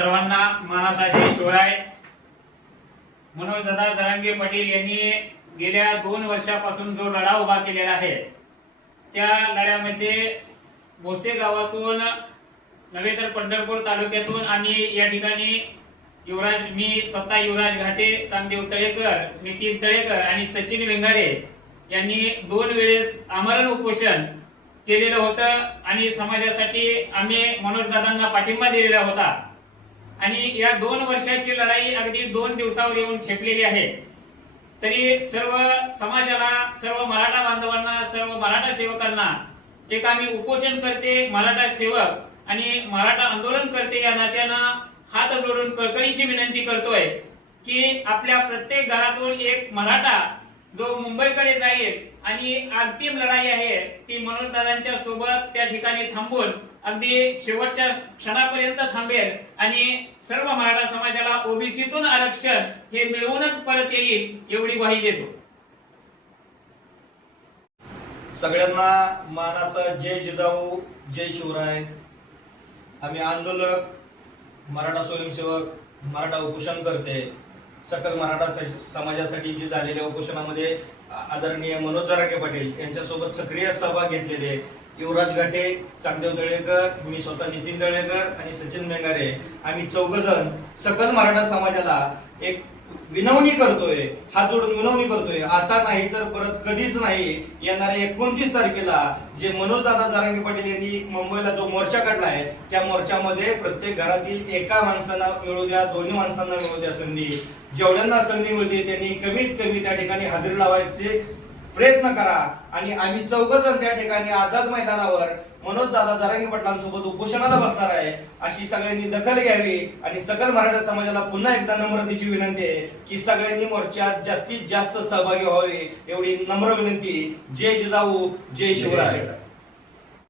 सर्वांना मानाचा जय शिवराय मनोज दादा जरांगे पाटील यांनी गेल्या दोन वर्षापासून जो लढा उभा केलेला आहे त्या लढ्यामध्ये भोसे गावातून नव्हे तर पंढरपूर तालुक्यातून आम्ही या ठिकाणी युवराज मी स्वतः युवराज घाटे चांगदेव तळेकर नितीन तळेकर आणि सचिन वेंगारे यांनी दोन वेळेस आमरण उपोषण केलेलं होतं आणि समाजासाठी आम्ही मनोज दादांना पाठिंबा दिलेला होता. आणि या दोन वर्षाची लढाई अगदी दोन दिवसावर येऊन ठेपलेली आहे. तरी सर्व समाजाला सर्व मराठा बांधवांना सर्व मराठा सेवकांना एक आम्ही उपोषण करते मराठा सेवक आणि मराठा आंदोलन करते या नात्यानं हात जोडून कळकळीची विनंती करतोय की आपल्या प्रत्येक घरातून एक मराठा जो मुंबईकडे जाईल आणि अंतिम लढाई आहे ती मनोज दादांच्या सोबत त्या ठिकाणी थांबून अगदी शेवटच्या क्षणापर्यंत थांबेल आणि सर्व मराठा समाजाला ओबीसीतून आरक्षण हे मिळवूनच परत येईल एवढी ग्वाही देतो. सगळ्यांना मानाचा जय जिजाऊ जय शिवराय. आम्ही आंदोलक मराठा स्वयंसेवक मराठा उपोषण करते. सकल मराठा समाजासाठी जी झालेल्या उपोषणामध्ये आदरणीय मनोज जरागे पाटील यांच्यासोबत सक्रिय सहभाग घेतलेले युवराज घाटे चांगदेव दळेकर मी स्वतः नितीन दळेकर आणि सचिन मेंगारे आम्ही चौघ जण सकल मराठा समाजाला एक विनवणी करतोय हात जोडून विनवणी करतोय. आता नाही तर परत कधीच नाही येणाऱ्या एकोणतीस तारखेला जे मनोजदादा जारांगे पाटील यांनी मुंबईला जो मोर्चा काढलाय त्या मोर्चामध्ये प्रत्येक घरातील एका माणसांना मिळू द्या दोन्ही माणसांना मिळू द्या संधी. जेवढ्यांना संधी मिळते त्यांनी कमीत कमी त्या ठिकाणी हजेरी लावायचे. प्रयत्न करा. आणि आम्ही चौघ जण त्या ठिकाणी आझाद मैदानावर मनोज दादा जरांगी पाटलांसोबत उपोषणाला बसणार आहे. अशी सगळ्यांनी दखल घ्यावी आणि सकल मराठा समाजाला पुन्हा एकदा नम्रतेची विनंती आहे की सगळ्यांनी मोर्चात जास्तीत जास्त सहभागी व्हावे एवढी नम्र विनंती. जय जिजाऊ जय शिवराय.